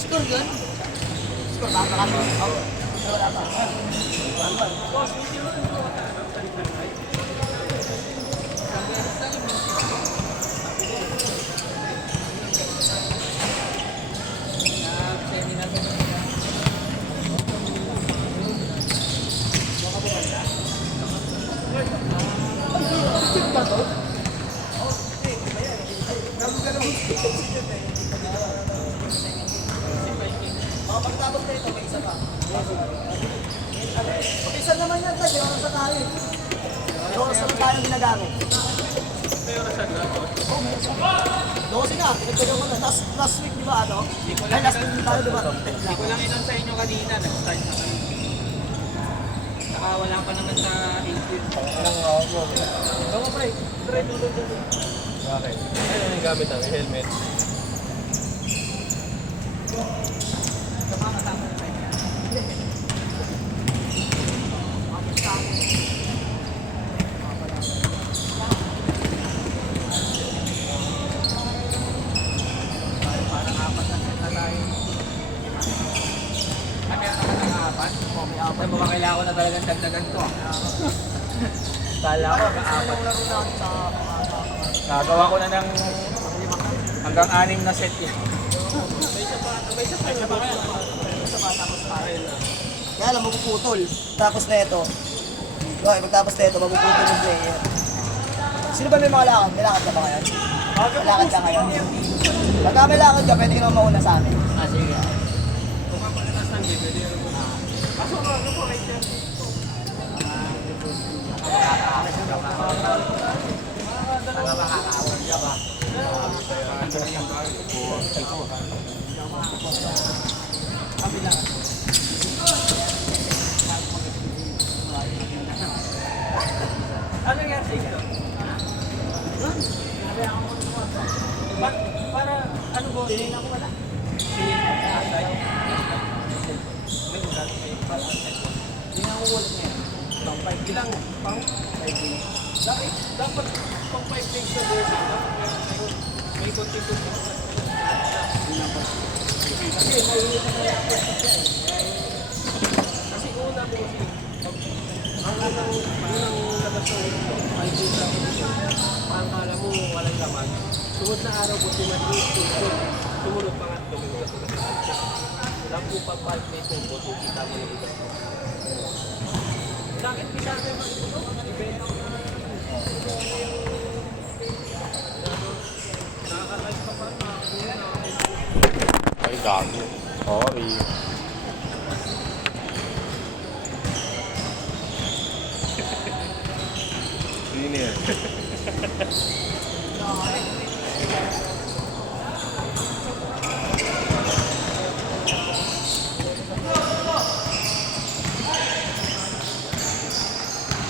score yun? Score, baka kami. Wala pa. Pagkatapos na ito, may isa pa. Isa naman yan, tayo. Yung oras na tayo. Yung oras na tayo ginagamit. Dosi nga, pinagtagal mo na. Last week, di ba ano? Ay, last week tayo, di ba? Hindi ko lang inon sa inyo kanina, nag-start na kayo. Saka wala pa naman sa 18. Anong hawak mo? Bawa pre, try mo doon. Bakit? Ayun yung gamit ang helmet. Ay, mukhang kailangan ko na talagang dagdagan to. Kala ko, kaapat. Gagawa ko na ng hanggang 6 na set yan. Kaya alam, mapuputol. Tapos na ito. Okay, pagtapos na ito, mapuputol yung player. Sino ba may mga lakad? May lakad ka ba ngayon? May lakad ka ngayon? Pagka may lakad ka, pwede ka naman mauna sa amin. Sige. Kung ang pagkatas ng game, pwede yung kaso ano po, right here? Nakakakawan ka ba? Ano yan sa ikaw? Para ano ba? Tingin ako wala. Tingin may ugat, may palanset. Hindi na uwala niya. Pang 5 lang. Pang 5 dapat pang 5 days na doon. May konting konting. Kasi may kasi una mo kasi ang unang labas ng ito, 5 days lang ito. Pangkala mo walang laman. Sunod na araw po sumunod pa nga tumigas na sa lang po pag 5 days ng boss, kita mo ng iba. Bakit kita naman ito? Ibenta ko na nakakalive pa pa Ay, dami. Sorry. Sino yan?